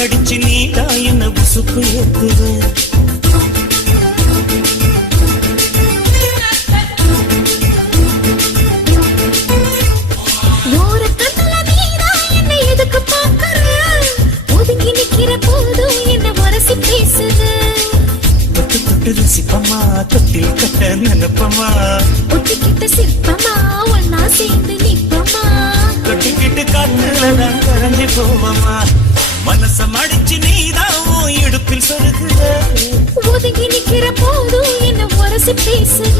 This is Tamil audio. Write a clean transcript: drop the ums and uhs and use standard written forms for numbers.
கடிச்சு நீடா என்ன உசுப்பு ஏத்துவ சிப்பமா தொட்டில் கட்ட நினைப்பமா ஒட்டிக்கிட்ட சிற்பமா ஒன்னா சேர்ந்து நிற்பமா தொட்டிக்கிட்டு காத்துலதான் கரைஞ்சு போவமா மனச மடிச்சு நீதான் இடுப்பில் சொருகுற ஒதுங்கி நிக்கிற போதும் என்ன உரசி பேசுற